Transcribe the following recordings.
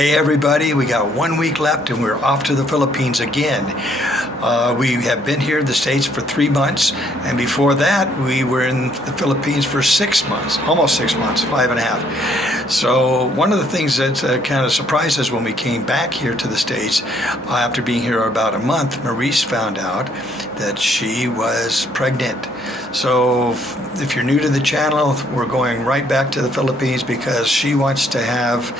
Hey everybody, we got 1 week left and we're off to the Philippines again. We have been here in the States for 3 months, and before that we were in the Philippines for 6 months, almost 6 months, 5.5. So one of the things that kind of surprised us when we came back here to the States, after being here about a month, Maurice found out that she was pregnant. So if you're new to the channel, we're going right back to the Philippines because she wants to have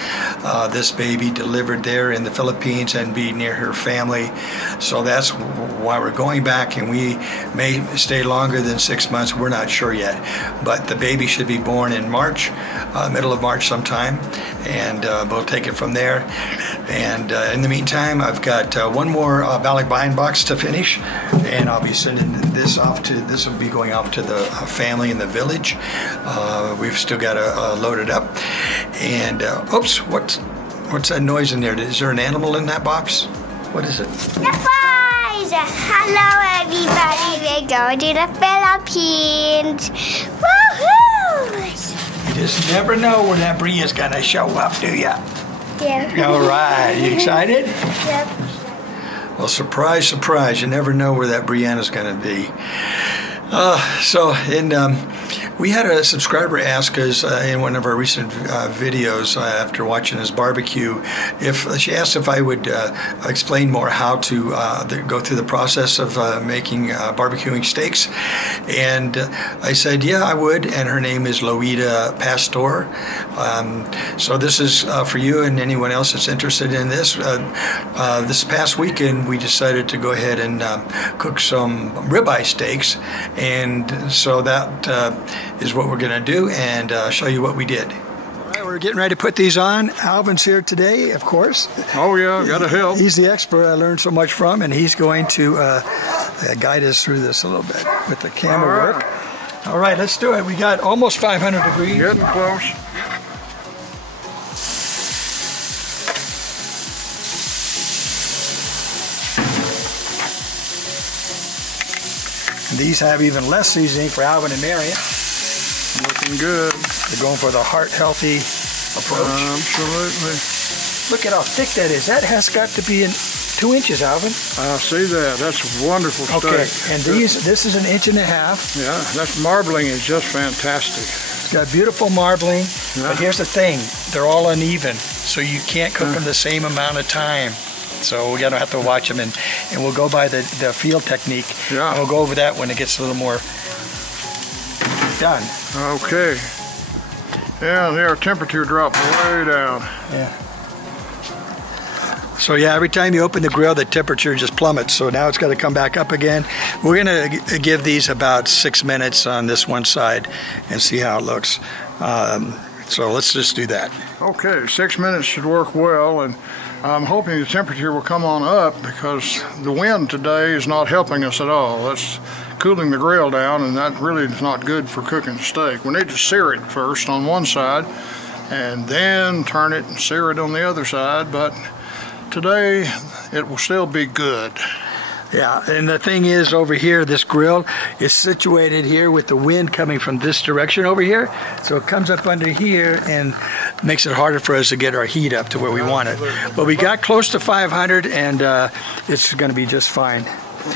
this baby delivered there in the Philippines and be near her family. So that's why we're going back, and we may stay longer than 6 months. We're not sure yet, but the baby should be born in March, middle of March sometime, and we'll take it from there. And in the meantime, I've got one more Balik buying box to finish, and I'll be sending this off to, this will be going off to the family in the village. We've still got to load it up. And oops, what's that noise in there? Is there an animal in that box? What is it? Surprise! Hello everybody, we're going to the Philippines. Woohoo! You just never know when that Bria's gonna show up, do ya? Yeah. All right, you excited? Yep. Well, surprise, surprise, you never know where that Brianna's gonna be. We had a subscriber ask us in one of our recent videos after watching this barbecue, if she asked if I would explain more how to go through the process of making barbecuing steaks, and I said yeah I would, and her name is Loida Pastor. So this is for you and anyone else that's interested in this. This past weekend we decided to go ahead and cook some ribeye steaks, and so that is what we're going to do, and show you what we did. All right, we're getting ready to put these on. Alvin's here today, of course. Oh yeah, got to help. He's the expert I learned so much from, and he's going to guide us through this a little bit with the camera work. All right, let's do it. We got almost 500 degrees. Getting close. And these have even less seasoning for Alvin and Marion. Looking good. They're going for the heart-healthy approach. Absolutely. Look at how thick that is. That has got to be 2 inches, Alvin. I see that. That's wonderful steak. Okay, and this is 1.5 inches. Yeah, that marbling is just fantastic. It's got beautiful marbling, but here's the thing. They're all uneven, so you can't cook them the same amount of time. So we're going to have to watch them, and we'll go by the field technique. Yeah. And we'll go over that when it gets a little more done. Okay. Yeah, our temperature dropped way down. Yeah. So yeah, every time you open the grill, the temperature just plummets. So now it's got to come back up again. We're going to give these about 6 minutes on this one side and see how it looks. So let's just do that. Okay, 6 minutes should work well, and I'm hoping the temperature will come on up because the wind today is not helping us at all. That's cooling the grill down, and that really is not good for cooking steak. We need to sear it first on one side and then turn it and sear it on the other side, but today it will still be good. Yeah, and the thing is, over here, this grill is situated here with the wind coming from this direction over here. So it comes up under here and makes it harder for us to get our heat up to where we want it. But we got close to 500, and it's going to be just fine.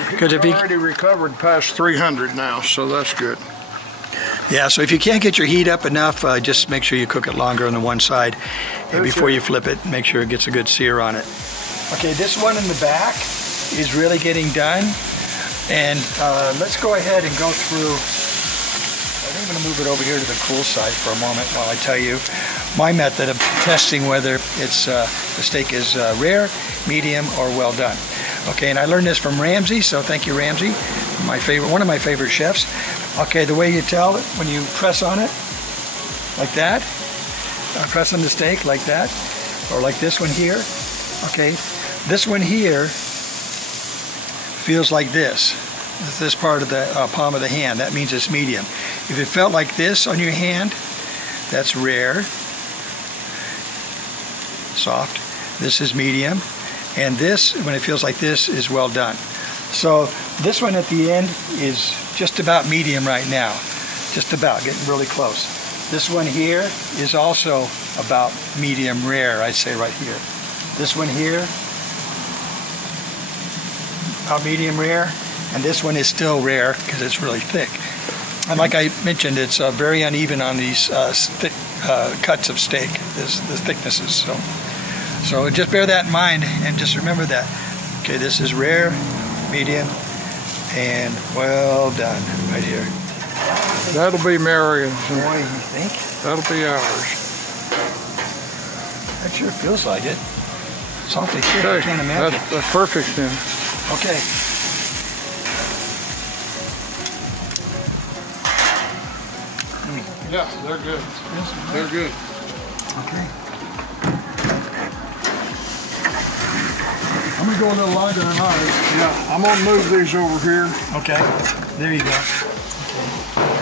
Because if you already recovered past 300 now, so that's good. Yeah, so if you can't get your heat up enough, just make sure you cook it longer on the one side, and before you flip it, make sure it gets a good sear on it. Okay, this one in the back is really getting done, and let's go ahead and go through. I think I'm going to move it over here to the cool side for a moment while I tell you my method of testing whether it's the steak is rare, medium, or well done. Okay, and I learned this from Ramsey, so thank you, Ramsey, one of my favorite chefs. Okay, the way you tell it, when you press on it like that, press on the steak like that, or like this one here. Okay, this one here feels like this part of the palm of the hand. That means it's medium. If it felt like this on your hand, that's rare, soft. This is medium, and this, when it feels like this, is well done. So this one at the end is just about medium right now, just about getting really close. This one here is also about medium rare, I'd say right here. This one here, about medium rare, and this one is still rare because it's really thick. And like I mentioned, it's very uneven on these thick cuts of steak, the thicknesses. So just bear that in mind and just remember that. Okay, this is rare, medium, and well done right here. That'll be Marion's. Boy, you think? That'll be ours. That sure feels like it. It's awfully thick, Okay, I can't imagine. that's perfect then. Okay. Yeah, they're good. They're good. Okay. I'm gonna go a little lighter than ours. Yeah, I'm gonna move these over here. Okay. There you go.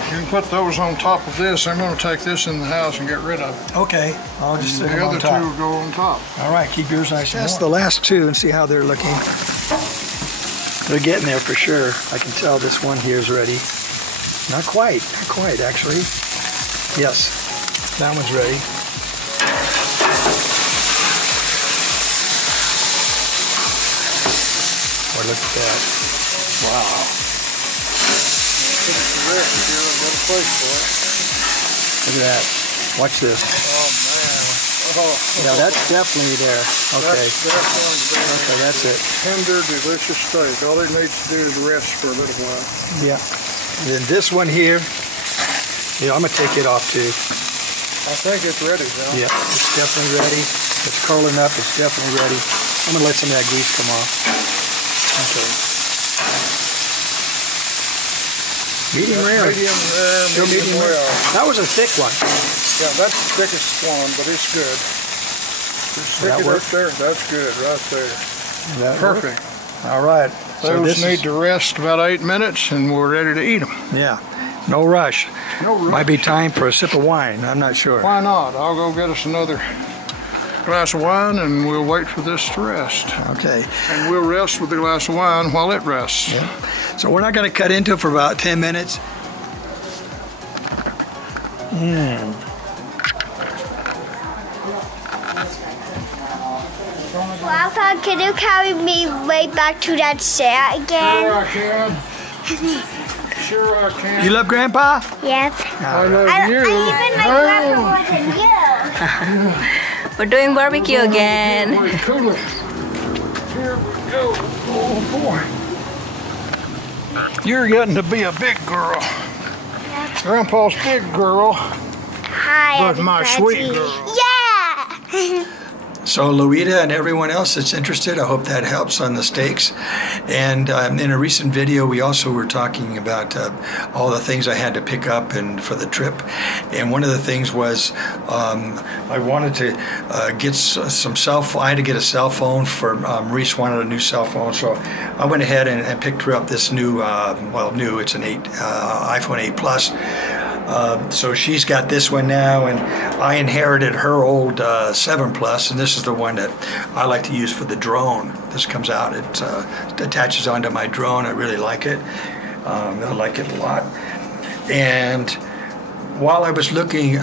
You can put those on top of this. I'm gonna take this in the house and get rid of it. Okay. I'll just stick them The on other top. two will go on top. All right. Keep yours nice and warm. Test the last two and see how they're looking. They're getting there for sure. I can tell this one here is ready. Not quite actually. Yes, that one's ready. Boy, look at that. Wow. Look at that. Watch this. Oh man. Oh. Yeah, that's definitely there. Okay. That's definitely there. Okay, that's it. Tender, delicious steak. All it needs to do is rest for a little while. Yeah. And then this one here, I'm going to take it off too. I think it's ready now. Yeah, it's definitely ready. It's curling up. It's definitely ready. I'm going to let some of that grease come off. Okay. Medium rare. Medium rare, Still medium rare. well. That was a thick one. Yeah, that's the thickest one, but it's good. Just stick it up there. That's good right there. That Perfect. work? All right. Those need to rest about 8 minutes, and we're ready to eat them. Yeah. No rush. No rush. Might be time for a sip of wine. I'm not sure. Why not? I'll go get us another glass of wine, and we'll wait for this to rest. Okay. And we'll rest with the glass of wine while it rests. Yeah. So we're not going to cut into it for about 10 minutes. Grandpa, can you carry me right back to that set again? Sure I can. Sure I can. You love Grandpa? Yep. I love I you. even like Grandpa more than you. We're doing barbecue again. Cool it. Here we go. Oh boy. You're getting to be a big girl. Grandpa's big girl. Hi, But my everybody. sweet girl. Yeah. So Louita and everyone else that's interested, I hope that helps on the steaks. And in a recent video, we also were talking about all the things I had to pick up and for the trip. And one of the things was I wanted to get some cell phone. I had to get a cell phone for Maurice wanted a new cell phone, so I went ahead and picked her up this new, it's an iPhone 8 Plus. So she's got this one now, and I inherited her old 7 Plus, and this is the one that I like to use for the drone. This comes out, it attaches onto my drone. I really like it. I like it a lot. And while I was looking,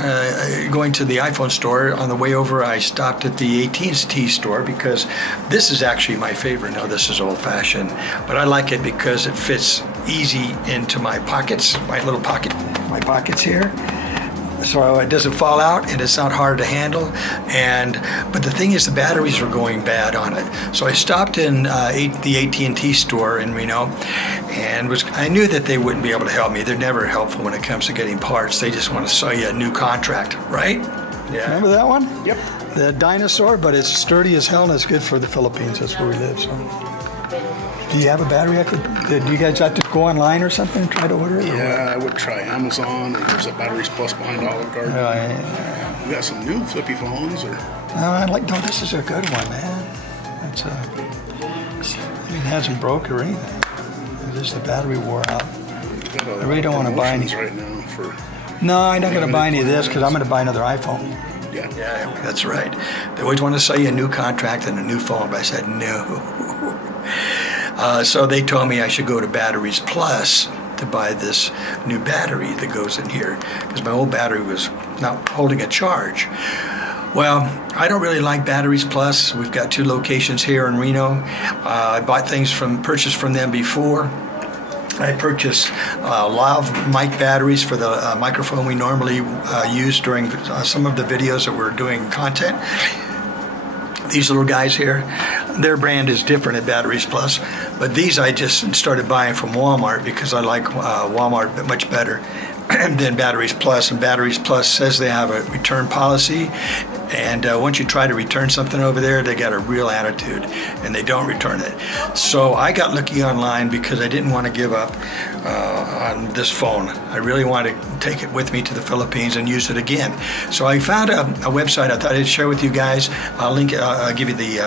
going to the iPhone store, on the way over I stopped at the AT&T store because this is actually my favorite. Now this is old-fashioned, but I like it because it fits easy into my pockets, my pockets here. So it doesn't fall out and it's not hard to handle. But the thing is, the batteries were going bad on it. So I stopped in the AT&T store in Reno, and I knew that they wouldn't be able to help me. They're never helpful when it comes to getting parts. They just want to sell you a new contract, right? Yeah. Remember that one? Yep. The dinosaur, but it's sturdy as hell and it's good for the Philippines. That's where we live. So. Do you have a battery? Do you guys have to go online or something and try to order it? Yeah, I would try Amazon, and there's a Batteries Plus behind Olive Garden. We got some new flippy phones, or No, this is a good one, man. It's it hasn't broke or anything. It's just the battery wore out. I really don't want to buy any right now for. No, I'm not going to buy any of this because I'm going to buy another iPhone. Yeah, that's right. They always want to sell you a new contract and a new phone, but I said no. So they told me I should go to Batteries Plus to buy this new battery that goes in here, because my old battery was not holding a charge. Well, I don't really like Batteries Plus. We've got 2 locations here in Reno. I bought things purchased from them before. I purchased lav mic batteries for the microphone we normally use during some of the videos that we're doing content. These little guys here, their brand is different at Batteries Plus, but these I just started buying from Walmart because I like Walmart much better than Batteries Plus. And Batteries Plus says they have a return policy, and once you try to return something over there, they got a real attitude and they don't return it. So I got lucky online because I didn't want to give up on this phone. I really wanted to take it with me to the Philippines and use it again. So I found a website I thought I'd share with you guys. I'll give you the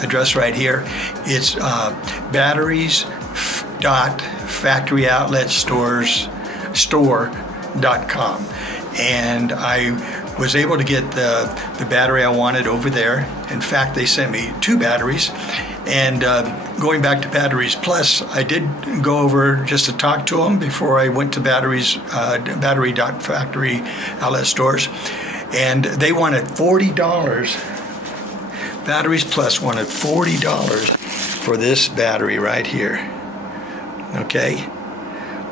address right here. It's batteries.factoryoutletstore.com, and I was able to get the battery I wanted over there. In fact, they sent me 2 batteries. And going back to Batteries Plus, I did go over just to talk to them before I went to battery.factory outlet stores, and they wanted $40. Batteries Plus wanted $40 for this battery right here. Okay?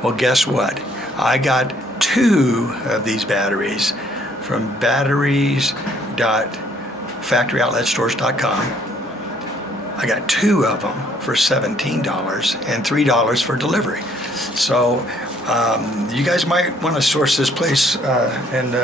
Well, guess what? I got 2 of these batteries from batteries.factoryoutletstores.com. I got 2 of them for $17 and $3 for delivery. So you guys might want to source this place and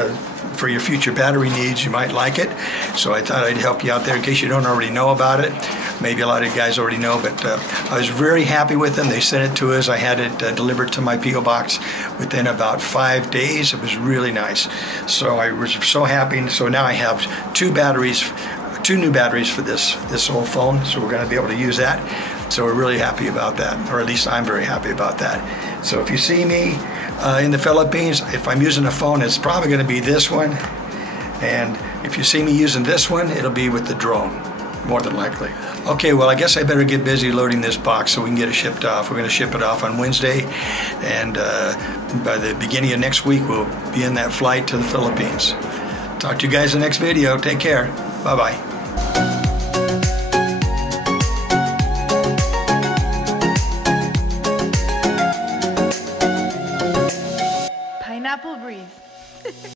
for your future battery needs. You might like it. So I thought I'd help you out there in case you don't already know about it. Maybe a lot of you guys already know, but I was very happy with them. They sent it to us. I had it delivered to my P.O. box within about 5 days. It was really nice. So I was so happy. And so now I have 2 new batteries for this old phone, so we're going to be able to use that. So we're really happy about that, or at least I'm very happy about that. So if you see me in the Philippines, if I'm using a phone, it's probably going to be this one, and if you see me using this one, it'll be with the drone, more than likely. Okay, well, I guess I better get busy loading this box so we can get it shipped off. We're going to ship it off on Wednesday, and by the beginning of next week, we'll be in that flight to the Philippines. Talk to you guys in the next video. Take care. Bye-bye.